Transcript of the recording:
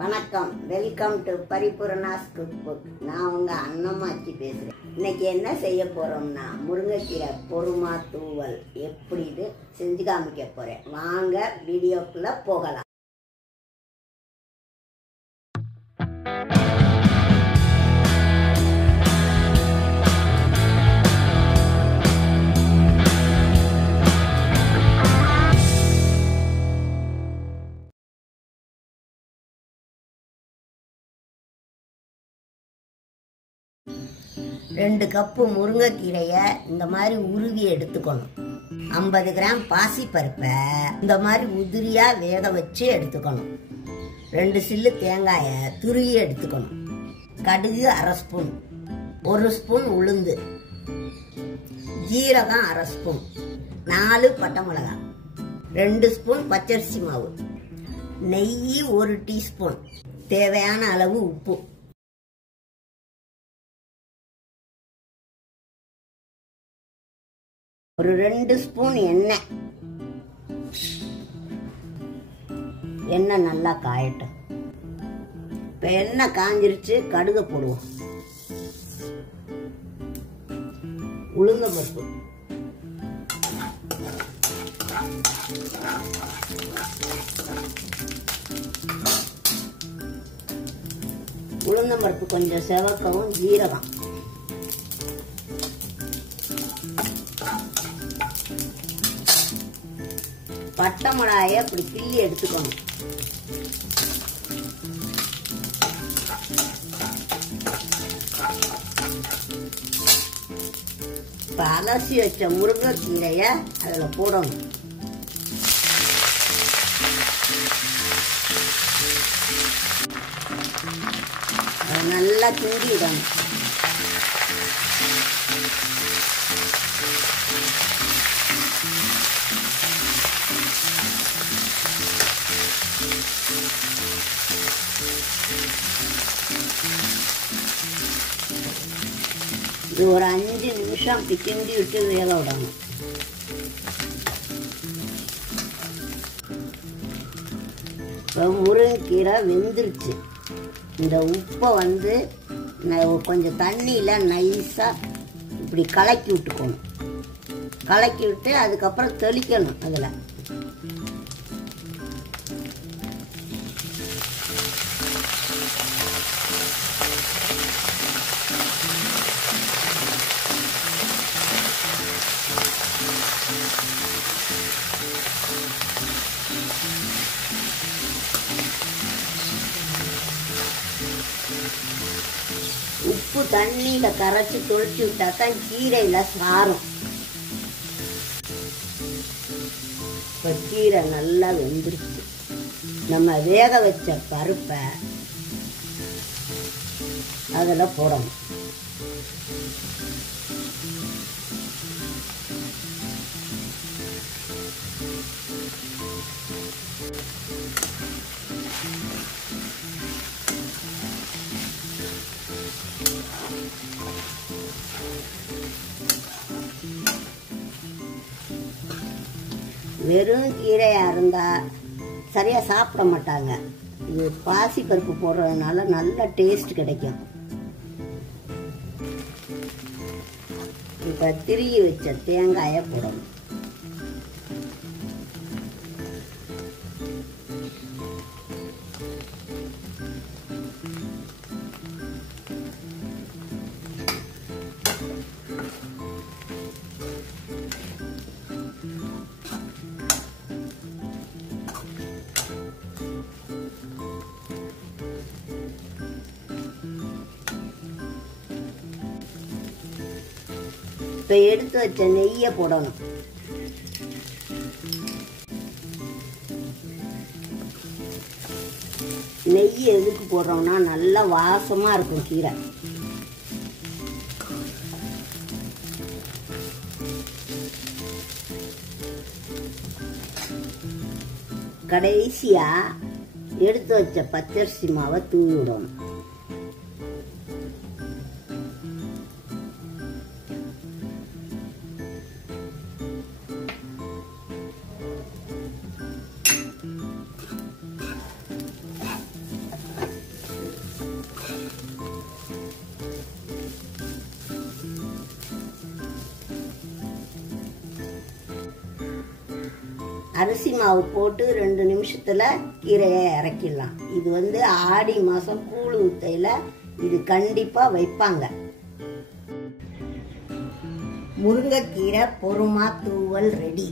வணக்கம், welcome to Paripoorna's cook book. நான் உங்க அண்ணம்மாச்சி பேசுறேன். இன்னைக்கு என்ன செய்ய போறோம்னா முருங்கைக்கீரை பொறுமா தூவல் எப்படி இது செஞ்சு காமிக்க போறேன். வாங்க வீடியோக்குள்ள போகலாம். ரெண்டு கப்பு முருங்கைக்கீரையை இந்த மாதிரி உருவி எடுத்துக்கணும். 50 கிராம் பாசிப்பருப்பை இந்த மாதிரி உதிரியா வேக வச்சு எடுத்துக்கணும். 2 சில்லு தேங்காயை துருவி எடுத்துக்கணும். கடுகு 1/2 ஸ்பூன், 1 ஸ்பூன் உளுந்து, ஜீரகம் 1/2 ஸ்பூன், 4 பட்டை மிளகாய், 2 ஸ்பூன் பச்சரிசி மாவு, நெய் 1 டீஸ்பூன், தேவையான அளவு உப்பு, ஒரு 2 ஸ்பூன் எண்ணெய். எண்ணெய் நல்லா காயட்டும். இப்ப எண்ணெய் காஞ்சிருச்சு, கடுகு போடுவோம். உளுந்தம்பருப்பு, உளுந்தம்பருப்பு கொஞ்சம் செவக்கவும் ஜீரகம், பட்டை மிளகாயை அப்படி கிள்ளி எடுத்துக்கணும். இப்ப அலசி வச்ச முருங்கைக்கீரைய அதுல போடணும். நல்லா கிண்டிடணும். இது ஒரு 5 நிமிஷம் கிண்டி விட்டு வேக விடணும். இப்போ முருங்கைக்கீரை வெந்துருச்சு. இந்த உப்பை கொஞ்சம் தண்ணியில் நைஸாக இப்படி கலக்கி விட்டுக்கணும். கலக்கி விட்டு அதுக்கப்புறம் தெளிக்கணும். அதில் உப்பு தண்ணியில கரைச்சி தொளிச்சு விட்டாதான் கீரையில சாரும். இப்ப கீரை நல்லா வெந்துருச்சு. நம்ம வேக வச்ச பருப்பை அதுல போடணும். வெறும் கீரையா இருந்தா சரியா சாப்பிட மாட்டாங்க. இது பாசி பருப்பு போடுறதுனால நல்ல டேஸ்ட் கிடைக்கும். இப்ப திருகி வச்ச தேங்காயை போடணும். இப்ப எடுத்து வச்ச நெய்யை போடணும். நெய் எதுக்கு போடுறோம்னா நல்ல வாசமா இருக்கும் கீரை. கடைசியா எடுத்து வச்ச பச்சரிசி மாவை தூவி விடணும். அரிசி மாவு போட்டு 2 நிமிஷத்துல கீரையை இறக்கிடலாம். இது ஆடி மாசம் கூழ் ஊத்தையில இது கண்டிப்பா வைப்பாங்க. முருங்கைக்கீரை பொறுமா தூவல் ரெடி.